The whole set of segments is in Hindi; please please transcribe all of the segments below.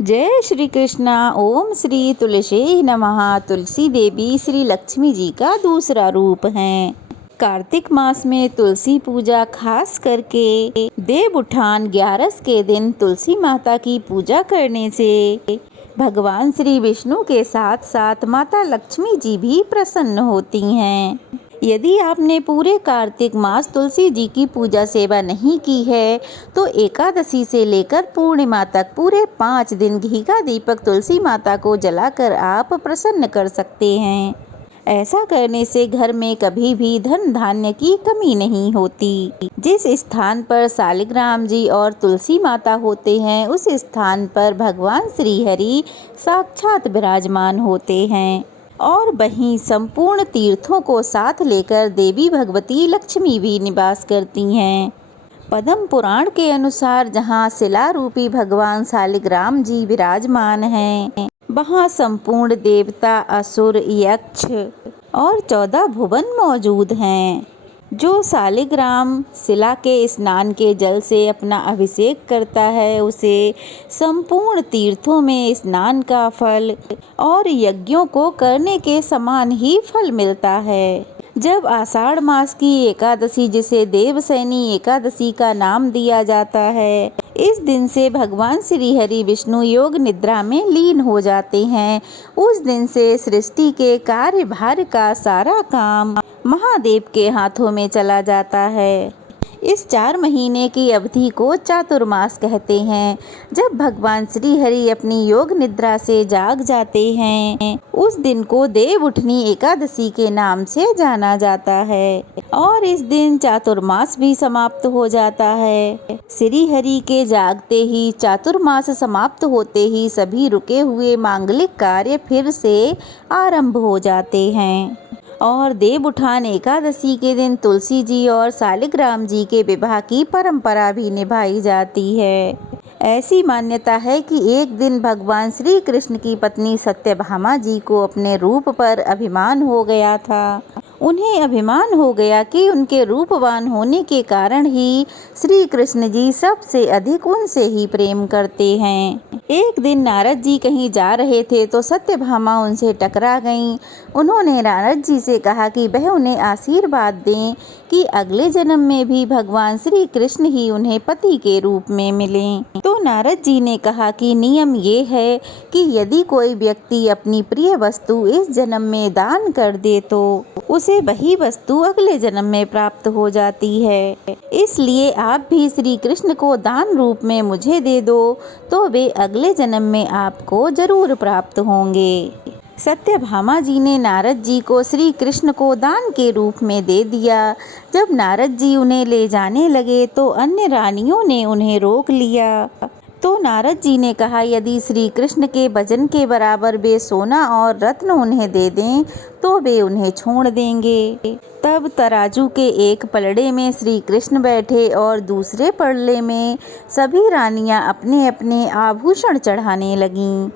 जय श्री कृष्णा। ओम श्री तुलसी नमः। तुलसी देवी श्री लक्ष्मी जी का दूसरा रूप हैं। कार्तिक मास में तुलसी पूजा खास करके देव उठान 11 के दिन तुलसी माता की पूजा करने से भगवान श्री विष्णु के साथ साथ माता लक्ष्मी जी भी प्रसन्न होती हैं। यदि आपने पूरे कार्तिक मास तुलसी जी की पूजा सेवा नहीं की है तो एकादशी से लेकर पूर्णिमा तक पूरे 5 दिन घी का दीपक तुलसी माता को जलाकर आप प्रसन्न कर सकते हैं। ऐसा करने से घर में कभी भी धन धान्य की कमी नहीं होती। जिस स्थान पर शालिग्राम जी और तुलसी माता होते हैं उस स्थान पर भगवान श्री हरि साक्षात विराजमान होते हैं। और वहीं संपूर्ण तीर्थों को साथ लेकर देवी भगवती लक्ष्मी भी निवास करती हैं। पद्म पुराण के अनुसार जहाँ शिला रूपी भगवान शालिग्राम जी विराजमान हैं, वहाँ संपूर्ण देवता, असुर, यक्ष और 14 भुवन मौजूद हैं। जो शालिग्राम शिला के स्नान के जल से अपना अभिषेक करता है उसे संपूर्ण तीर्थों में स्नान का फल और यज्ञों को करने के समान ही फल मिलता है। जब आषाढ़ मास की एकादशी, जिसे देवशयनी एकादशी का नाम दिया जाता है, इस दिन से भगवान श्री हरि विष्णु योग निद्रा में लीन हो जाते हैं। उस दिन से सृष्टि के कार्यभार का सारा काम महादेव के हाथों में चला जाता है। इस 4 महीने की अवधि को चातुर्मास कहते हैं। जब भगवान श्री हरि अपनी योग निद्रा से जाग जाते हैं उस दिन को देव उठनी एकादशी के नाम से जाना जाता है और इस दिन चातुर्मास भी समाप्त हो जाता है। श्री हरि के जागते ही चातुर्मास समाप्त होते ही सभी रुके हुए मांगलिक कार्य फिर से आरंभ हो जाते हैं। और देव उठान एकादशी के दिन तुलसी जी और शालिग्राम जी के विवाह की परंपरा भी निभाई जाती है। ऐसी मान्यता है कि एक दिन भगवान श्री कृष्ण की पत्नी सत्यभामा जी को अपने रूप पर अभिमान हो गया था। उन्हें अभिमान हो गया कि उनके रूपवान होने के कारण ही श्री कृष्ण जी सबसे अधिक उनसे ही प्रेम करते हैं। एक दिन नारद जी कहीं जा रहे थे तो सत्यभामा उनसे टकरा गईं। उन्होंने नारद जी से कहा कि वह उन्हें आशीर्वाद दें कि अगले जन्म में भी भगवान श्री कृष्ण ही उन्हें पति के रूप में मिलें। तो नारद जी ने कहा कि नियम ये है कि यदि कोई व्यक्ति अपनी प्रिय वस्तु इस जन्म में दान कर दे तो उसे वही वस्तु अगले जन्म में प्राप्त हो जाती है। इसलिए आप भी श्री कृष्ण को दान रूप में मुझे दे दो तो वे अगले जन्म में आपको जरूर प्राप्त होंगे। सत्यभामा जी ने नारद जी को श्री कृष्ण को दान के रूप में दे दिया। जब नारद जी उन्हें ले जाने लगे तो अन्य रानियों ने उन्हें रोक लिया। तो नारद जी ने कहा यदि श्री कृष्ण के वजन के बराबर वे सोना और रत्न उन्हें दे दें तो वे उन्हें छोड़ देंगे। तब तराजू के एक पलड़े में श्री कृष्ण बैठे और दूसरे पलड़े में सभी रानियां अपने अपने आभूषण चढ़ाने लगीं।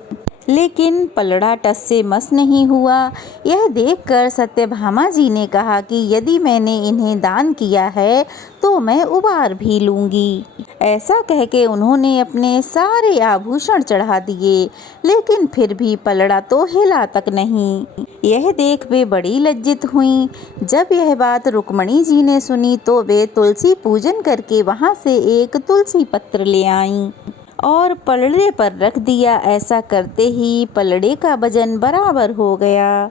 लेकिन पलड़ा टस से मस नहीं हुआ। यह देखकर सत्यभामा जी ने कहा कि यदि मैंने इन्हें दान किया है तो मैं उबार भी लूंगी। ऐसा कह के उन्होंने अपने सारे आभूषण चढ़ा दिए, लेकिन फिर भी पलड़ा तो हिला तक नहीं। यह देख वे बड़ी लज्जित हुईं। जब यह बात रुक्मणी जी ने सुनी तो वे तुलसी पूजन करके वहां से एक तुलसी पत्र ले आईं और पलड़े पर रख दिया। ऐसा करते ही पलड़े का वजन बराबर हो गया।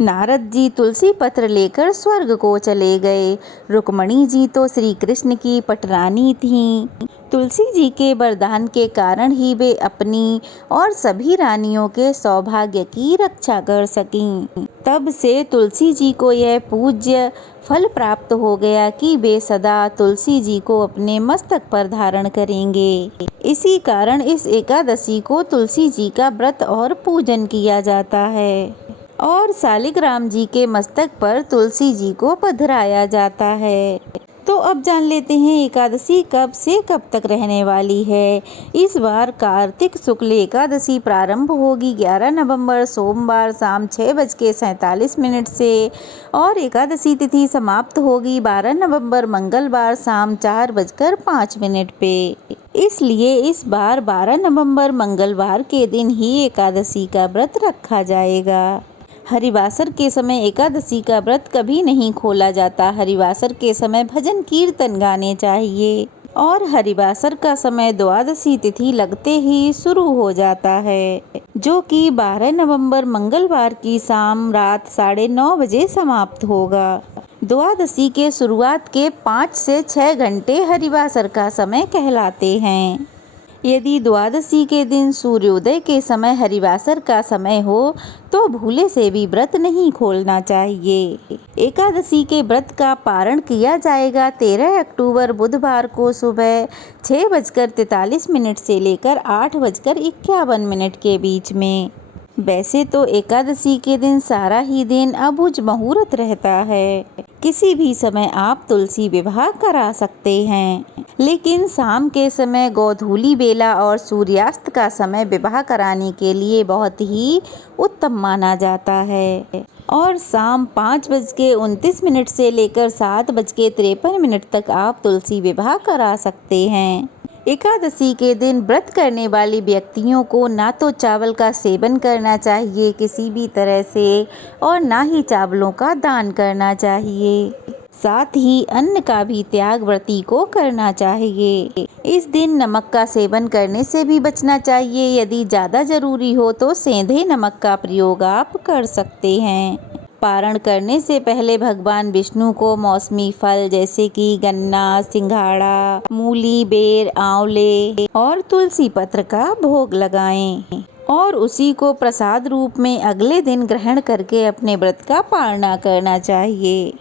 नारद जी तुलसी पत्र लेकर स्वर्ग को चले गए। रुक्मणी जी तो श्री कृष्ण की पटरानी थीं। तुलसी जी के वरदान के कारण ही वे अपनी और सभी रानियों के सौभाग्य की रक्षा कर सकीं। तब से तुलसी जी को यह पूज्य फल प्राप्त हो गया कि वे सदा तुलसी जी को अपने मस्तक पर धारण करेंगे। इसी कारण इस एकादशी को तुलसी जी का व्रत और पूजन किया जाता है और शालिग्राम जी के मस्तक पर तुलसी जी को पधराया जाता है। तो अब जान लेते हैं एकादशी कब से कब तक रहने वाली है। इस बार कार्तिक शुक्ल एकादशी प्रारंभ होगी 11 नवंबर सोमवार शाम 6:47 से और एकादशी तिथि समाप्त होगी 12 नवंबर मंगलवार शाम 4:05 पे। इसलिए इस बार 12 नवंबर मंगलवार के दिन ही एकादशी का व्रत रखा जाएगा। हरिवासर के समय एकादशी का व्रत कभी नहीं खोला जाता। हरिवासर के समय भजन कीर्तन गाने चाहिए और हरिवासर का समय द्वादशी तिथि लगते ही शुरू हो जाता है, जो कि 12 नवंबर मंगलवार की शाम रात 9:30 बजे समाप्त होगा। द्वादशी के शुरुआत के 5 से 6 घंटे हरिवासर का समय कहलाते हैं। यदि द्वादशी के दिन सूर्योदय के समय हरिवासर का समय हो तो भूले से भी व्रत नहीं खोलना चाहिए। एकादशी के व्रत का पारण किया जाएगा 13 अक्टूबर बुधवार को सुबह 6:43 से लेकर 8:51 के बीच में। वैसे तो एकादशी के दिन सारा ही दिन अबुझ मुहूर्त रहता है। किसी भी समय आप तुलसी विवाह करा सकते हैं, लेकिन शाम के समय गोधूली बेला और सूर्यास्त का समय विवाह कराने के लिए बहुत ही उत्तम माना जाता है। और शाम 5:29 से लेकर 7:53 तक आप तुलसी विवाह करा सकते हैं। एकादशी के दिन व्रत करने वाले व्यक्तियों को ना तो चावल का सेवन करना चाहिए किसी भी तरह से, और ना ही चावलों का दान करना चाहिए। साथ ही अन्न का भी त्याग व्रती को करना चाहिए। इस दिन नमक का सेवन करने से भी बचना चाहिए। यदि ज़्यादा जरूरी हो तो सेंधे नमक का प्रयोग आप कर सकते हैं। पारण करने से पहले भगवान विष्णु को मौसमी फल जैसे कि गन्ना, सिंघाड़ा, मूली, बेर, आंवले और तुलसी पत्र का भोग लगाएं और उसी को प्रसाद रूप में अगले दिन ग्रहण करके अपने व्रत का पालना करना चाहिए।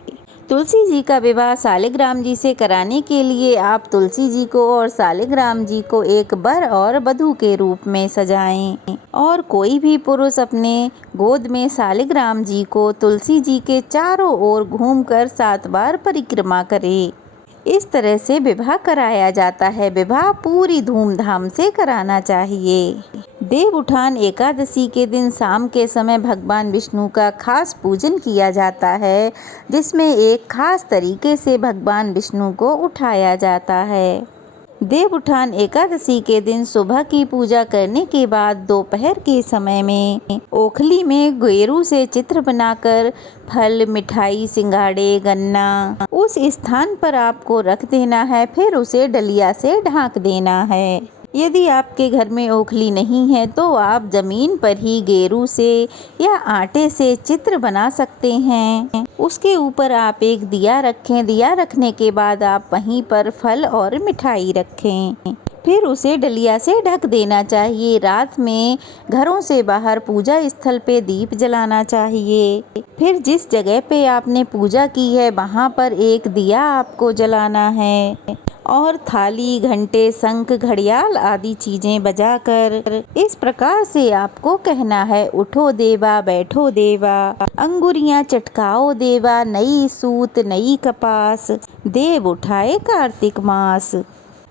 तुलसी जी का विवाह शालिग्राम जी से कराने के लिए आप तुलसी जी को और शालिग्राम जी को एक वर और वधू के रूप में सजाएं और कोई भी पुरुष अपने गोद में शालिग्राम जी को तुलसी जी के चारों ओर घूमकर 7 बार परिक्रमा करे। इस तरह से विवाह कराया जाता है। विवाह पूरी धूमधाम से कराना चाहिए। देव उठान एकादशी के दिन शाम के समय भगवान विष्णु का खास पूजन किया जाता है, जिसमें एक खास तरीके से भगवान विष्णु को उठाया जाता है। देव उठान एकादशी के दिन सुबह की पूजा करने के बाद दोपहर के समय में ओखली में गेरू से चित्र बनाकर फल, मिठाई, सिंघाड़े, गन्ना उस स्थान पर आपको रख देना है। फिर उसे डलिया से ढांक देना है। यदि आपके घर में ओखली नहीं है तो आप जमीन पर ही गेरू से या आटे से चित्र बना सकते हैं। उसके ऊपर आप एक दिया रखें। दिया रखने के बाद आप वहीं पर फल और मिठाई रखें। फिर उसे डलिया से ढक देना चाहिए। रात में घरों से बाहर पूजा स्थल पे दीप जलाना चाहिए। फिर जिस जगह पे आपने पूजा की है वहाँ पर एक दिया आपको जलाना है और थाली, घंटे, शंख, घड़ियाल आदि चीजें बजाकर इस प्रकार से आपको कहना है, उठो देवा बैठो देवा, अंगुरियां चटकाओ देवा, नई सूत नई कपास, देव उठाए कार्तिक मास।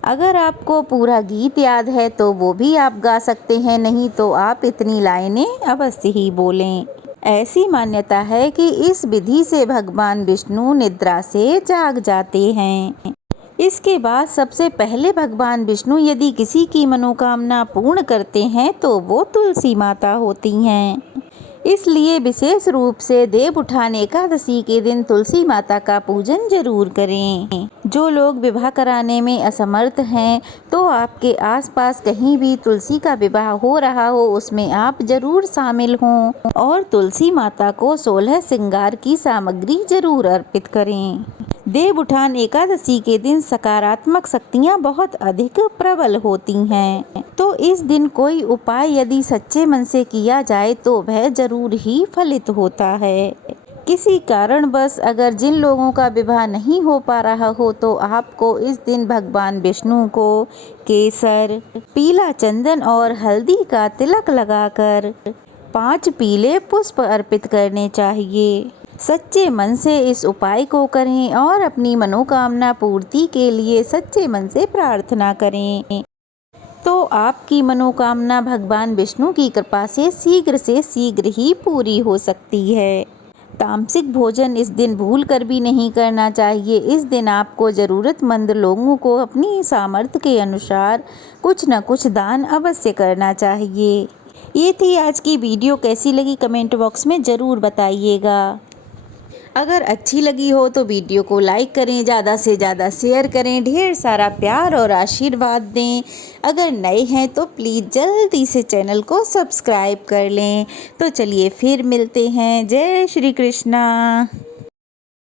अगर आपको पूरा गीत याद है तो वो भी आप गा सकते हैं, नहीं तो आप इतनी लाइनें अवश्य ही बोलें। ऐसी मान्यता है कि इस विधि से भगवान विष्णु निद्रा से जाग जाते हैं। इसके बाद सबसे पहले भगवान विष्णु यदि किसी की मनोकामना पूर्ण करते हैं तो वो तुलसी माता होती हैं। इसलिए विशेष रूप से देव उठान एकादशी के दिन तुलसी माता का पूजन जरूर करें। जो लोग विवाह कराने में असमर्थ हैं तो आपके आसपास कहीं भी तुलसी का विवाह हो रहा हो उसमें आप जरूर शामिल हों और तुलसी माता को 16 श्रृंगार की सामग्री जरूर अर्पित करें। देव उठान एकादशी के दिन सकारात्मक शक्तियाँ बहुत अधिक प्रबल होती हैं, तो इस दिन कोई उपाय यदि सच्चे मन से किया जाए तो वह जरूर ही फलित होता है। किसी कारणवश अगर जिन लोगों का विवाह नहीं हो पा रहा हो तो आपको इस दिन भगवान विष्णु को केसर, पीला चंदन और हल्दी का तिलक लगाकर 5 पीले पुष्प अर्पित करने चाहिए। सच्चे मन से इस उपाय को करें और अपनी मनोकामना पूर्ति के लिए सच्चे मन से प्रार्थना करें तो आपकी मनोकामना भगवान विष्णु की कृपा से शीघ्र ही पूरी हो सकती है। तामसिक भोजन इस दिन भूल कर भी नहीं करना चाहिए। इस दिन आपको ज़रूरतमंद लोगों को अपनी सामर्थ्य के अनुसार कुछ न कुछ दान अवश्य करना चाहिए। ये थी आज की वीडियो, कैसी लगी कमेंट बॉक्स में ज़रूर बताइएगा। अगर अच्छी लगी हो तो वीडियो को लाइक करें, ज़्यादा से ज़्यादा शेयर करें, ढेर सारा प्यार और आशीर्वाद दें। अगर नए हैं तो प्लीज़ जल्दी से चैनल को सब्सक्राइब कर लें। तो चलिए फिर मिलते हैं। जय श्री कृष्णा।